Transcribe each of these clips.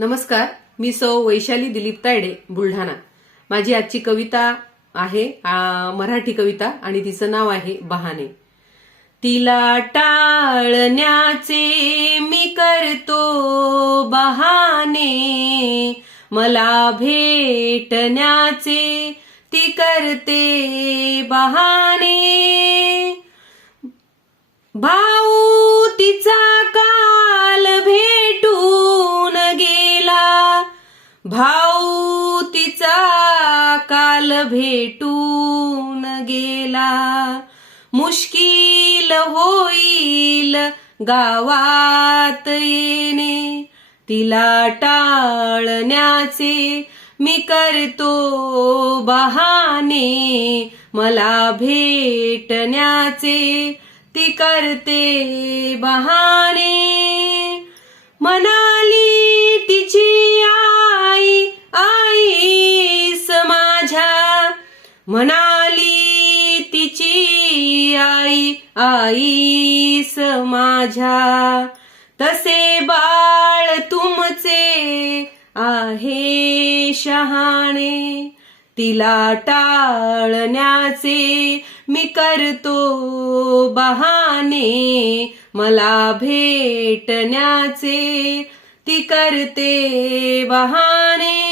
नमस्कार मी सौ वैशाली दिलीप तायडे बुलढाणा. माझी आजची कविता आहे मराठी कविता आणि तिचं नाव आहे बहाणे. तिला टाळण्याचे मी करतो बहाने मला भेटण्याचे ती करते बहाने भाऊ तिचा का भाऊ तिचा काल भेटून गेला. मुश्किल होईल गावात येणे. तिला टाळण्याचे मी करतो बहाने मला भेटण्याचे ती करते बहाने म्हणाली तिची आई आईस माझ्या. तसे बाळ तुमचे आहे शहाणे. तिला टाळण्याचे मी करतो बहाने मला भेटण्याचे ती करते बहाने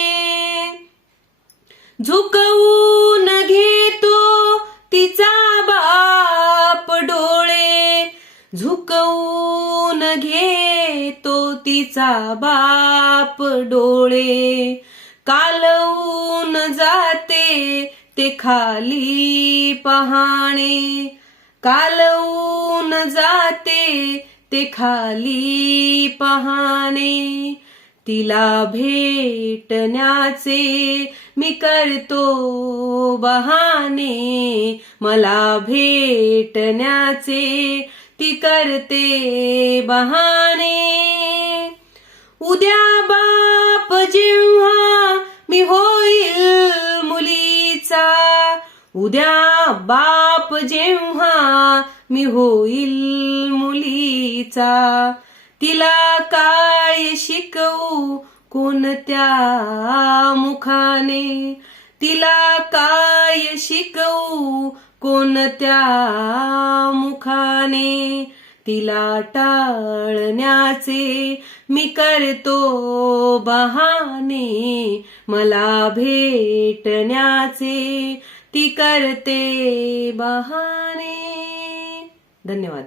झुकवून उगवून घेतो तिचा बाप डोळे. कालवून जाते ते खाली पहाणे. कालवून जाते ते खाली पहाणे. तिला भेटण्याचे मी करतो बहाने मला भेटण्याचे ती करते बहाने. उद्या बाप जेव्हा मी होईल मुलीचा उद्या बाप जेव्हा मी होईल मुलीचा. तिला काय शिकवू कोणत्या मुखाने? तिला काय शिकवू कोणत्या मुखाने तिला टाळण्याचे? मी करतो बहाने मला भेटण्याचे. ती करते बहाने. धन्यवाद.